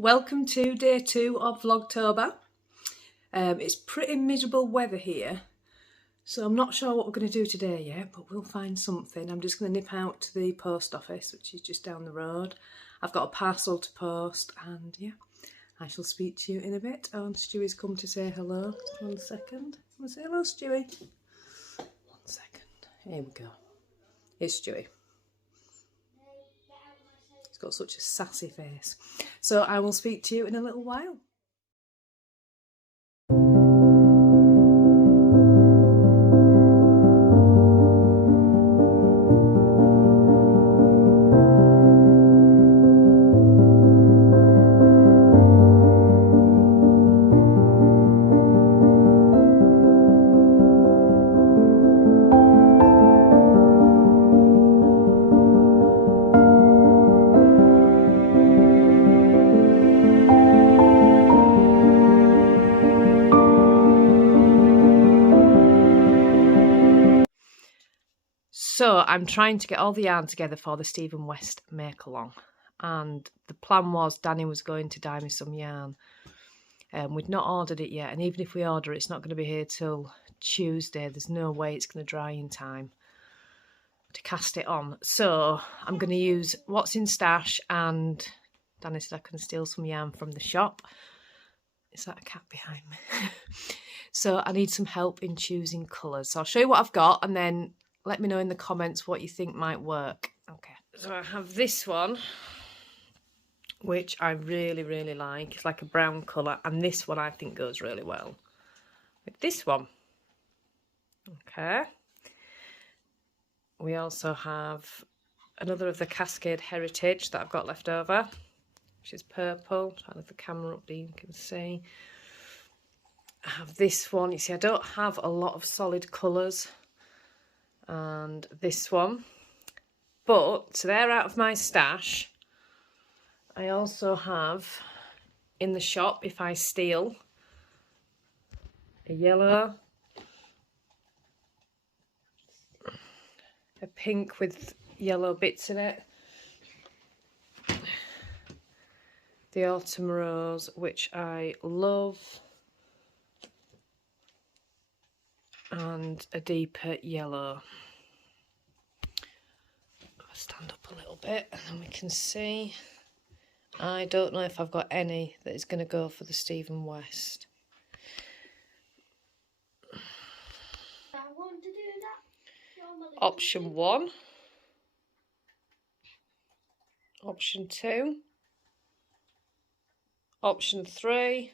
welcome to day 2 of Vlogtober. It's pretty miserable weather here, so I'm not sure what we're going to do today yet, but we'll find something. I'm just going to nip out to the post office, which is just down the road. I've got a parcel to post, and yeah, I shall speak to you in a bit. Oh, and Stewie's come to say hello. 1 second. Come and say hello, Stewie. 1 second. Here we go. Here's Stewie. He's got such a sassy face. So I will speak to you in a little while. So I'm trying to get all the yarn together for the Stephen West make-along, and the plan was Danny was going to dye me some yarn. We'd not ordered it yet, and even if we order it, it's not going to be here till Tuesday. There's no way it's going to dry in time to cast it on. So I'm going to use what's in stash, and Danny said I can steal some yarn from the shop. Is that a cat behind me? So I need some help in choosing colours. So I'll show you what I've got, and then let me know in the comments what you think might work. Okay, so I have this one, which I really like. It's like a brown colour, and this one I think goes really well with this one. Okay. We also have another of the Cascade Heritage that I've got left over, which is purple. Trying to have the camera up so you can see. I have this one. You see, I don't have a lot of solid colours. And this one, but so they're out of my stash. I also have in the shop, if I steal, a yellow, a pink with yellow bits in it, the Autumn Rose, which I love, and a deeper yellow. I'll stand up a little bit and then we can see. I don't know if I've got any that is going to go for the Stephen West. I want to do that. Option 1. Option 2. Option 3.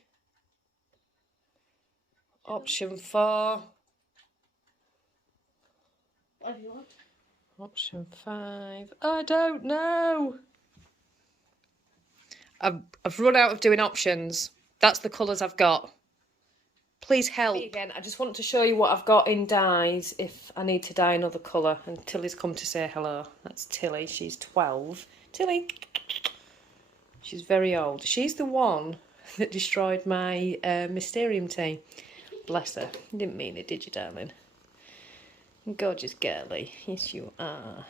Option 4. What do you want? Option 5. I don't know. I've run out of doing options. That's the colours I've got. Please help. Again, I just want to show you what I've got in dyes if I need to dye another colour. And Tilly's come to say hello. That's Tilly. She's 12. Tilly. She's very old. She's the one that destroyed my Mysterium tea. Bless her. You didn't mean it, did you, darling? Gorgeous girly. Yes, you are.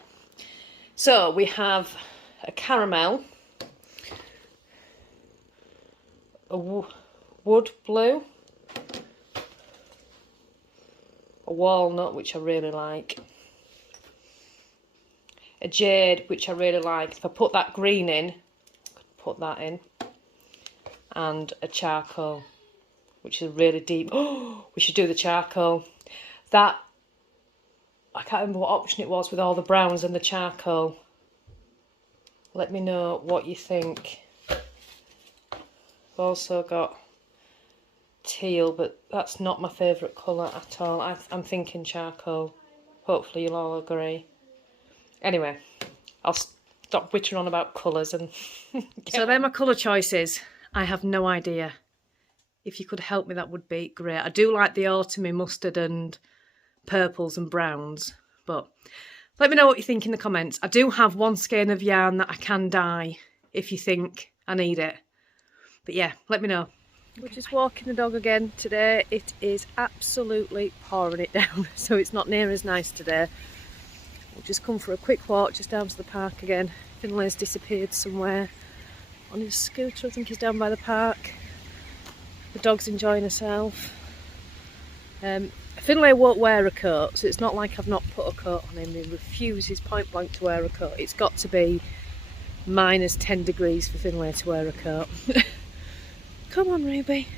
So we have a caramel, a wood blue, a walnut, which I really like, a jade, which I really like. If I put that green in, I could put that in, and a charcoal, which is really deep. Oh, we should do the charcoal. That, I can't remember what option it was with all the browns and the charcoal. Let me know what you think. I've also got teal, but that's not my favourite colour at all. I'm thinking charcoal. Hopefully you'll all agree. Anyway, I'll stop whittering on about colours and so they're my colour choices. I have no idea. If you could help me, that would be great. I do like the autumny mustard and purples and browns, but let me know what you think in the comments. I do have one skein of yarn that I can dye if you think I need it. But yeah, let me know. We're just walking the dog again today. It is absolutely pouring it down, so it's not near as nice today. We've just come for a quick walk just down to the park again. Finlay's disappeared somewhere on his scooter. I think he's down by the park. The dog's enjoying herself. Finlay won't wear a coat, so it's not like I've not put a coat on him. He refuses point blank to wear a coat. It's got to be minus 10 degrees for Finlay to wear a coat. Come on, Ruby.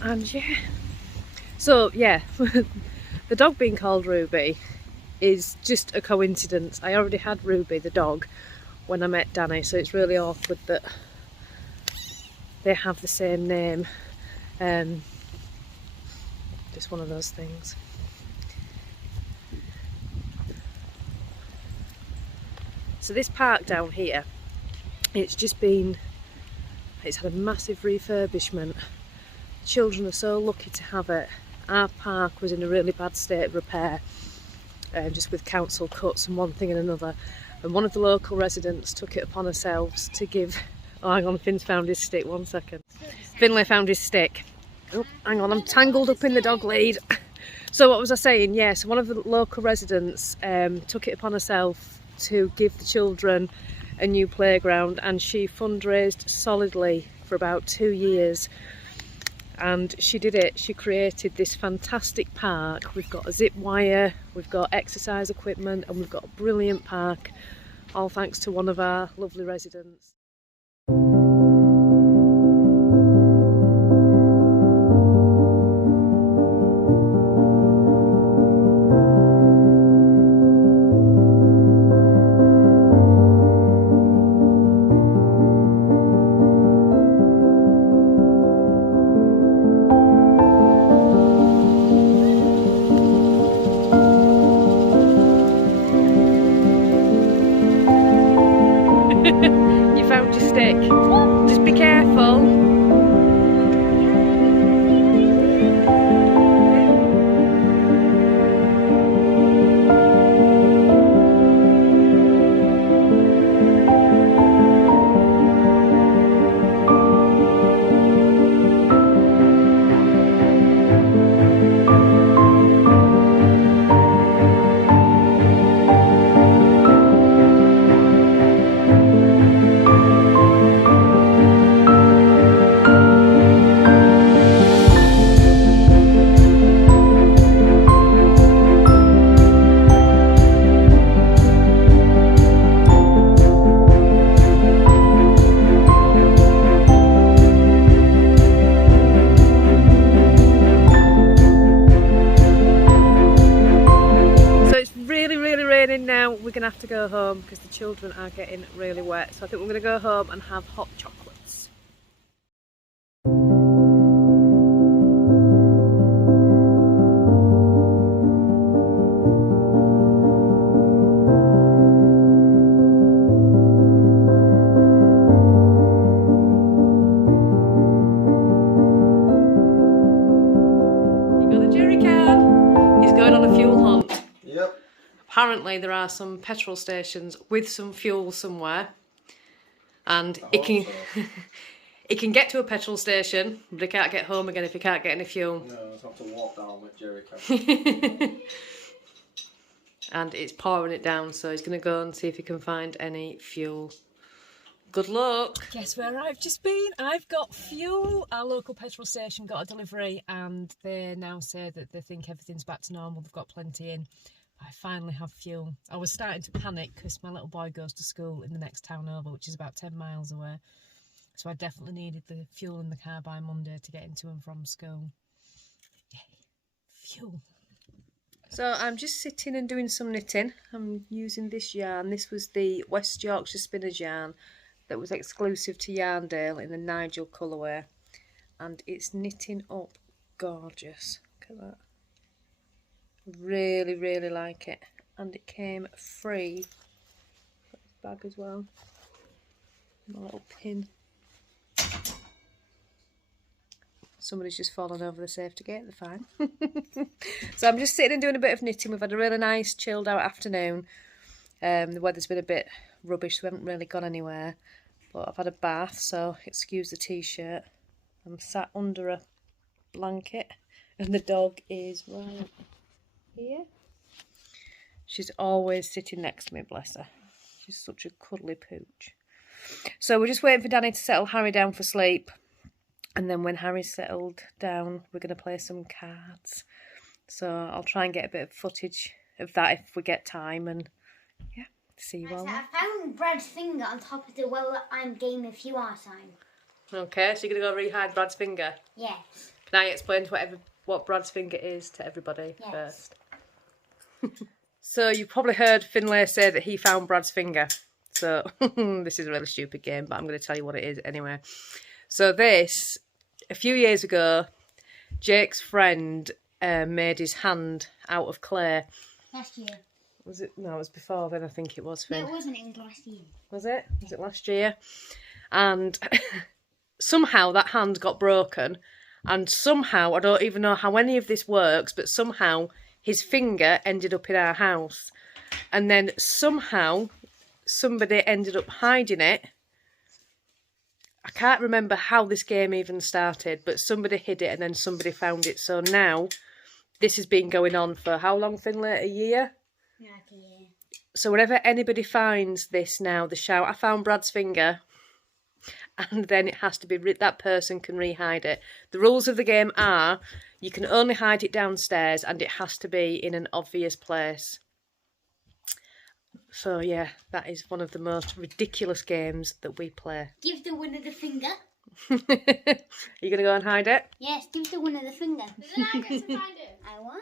And yeah. So yeah, the dog being called Ruby is just a coincidence. I already had Ruby, the dog, when I met Danny, so it's really awkward that they have the same name. Just one of those things. So this park down here, it's had a massive refurbishment. Children are so lucky to have it. Our park was in a really bad state of repair, just with council cuts and one thing and another. And one of the local residents took it upon herself to give... Oh, hang on, Finn's found his stick, 1 second. Finlay found his stick. Oh, hang on, I'm tangled up in the dog lead. So what was I saying? Yes, one of the local residents took it upon herself to give the children a new playground, and she fundraised solidly for about 2 years. And she did it. She created this fantastic park. We've got a zip wire, we've got exercise equipment, and we've got a brilliant park, all thanks to one of our lovely residents. You found your stick. Just be careful. Now we're gonna have to go home because the children are getting really wet, so I think we're gonna go home and have hot chocolates. You got the jerry can. He's going on a fuel hunt. Yep. Apparently there are some petrol stations with some fuel somewhere, and it can get to a petrol station, but it can't get home again if it can't get any fuel. No, I have to walk down with jerry can. And it's pouring it down, so he's going to go and see if he can find any fuel. Good luck. Guess where I've just been? I've got fuel. Our local petrol station got a delivery, and they now say that they think everything's back to normal. They've got plenty in. I finally have fuel. I was starting to panic because my little boy goes to school in the next town over, which is about 10 miles away. So I definitely needed the fuel in the car by Monday to get into and from school. Yay, fuel. So I'm just sitting and doing some knitting. I'm using this yarn. This was the West Yorkshire Spinners yarn that was exclusive to Yarndale in the Nigel colourway. And it's knitting up gorgeous. Look at that. Really, really like it, and it came free. Got this bag as well. My little pin. Somebody's just fallen over the safety gate. They're fine. So I'm just sitting and doing a bit of knitting. We've had a really nice, chilled out afternoon. The weather's been a bit rubbish, so we haven't really gone anywhere. But I've had a bath, so excuse the t-shirt. I'm sat under a blanket, and the dog is right here. She's always sitting next to me, bless her. She's such a cuddly pooch. So we're just waiting for Danny to settle Harry down for sleep. And then when Harry's settled down, we're going to play some cards. So I'll try and get a bit of footage of that if we get time. And yeah, see you all. I found Brad's finger on top of the well I'm game if you are sign. Okay, so you're going to go re-hide Brad's finger? Yes. Can I explain what Brad's finger is to everybody first? So you've probably heard Finlay say that he found Brad's finger. So this is a really stupid game, but I'm going to tell you what it is anyway. So this, a few years ago, Jake's friend made his hand out of clay. Last year. Was it? No, it was before then, I think it was, Finn. No, it wasn't. It was last year. Was it? Was it last year? And somehow that hand got broken. And somehow, I don't even know how any of this works, but somehow his finger ended up in our house. And then somehow somebody ended up hiding it. I can't remember how this game even started, but somebody hid it and then somebody found it. So now this has been going on for how long, Finlay? A year? Yeah, like a year. So whenever anybody finds this now, they shout, "I found Brad's finger." And then it has to be, that person can re-hide it. The rules of the game are, you can only hide it downstairs and it has to be in an obvious place. So yeah, that is one of the most ridiculous games that we play. Give the winner the finger. Are you going to go and hide it? Yes, give the winner the finger. Then I get to find it. I won.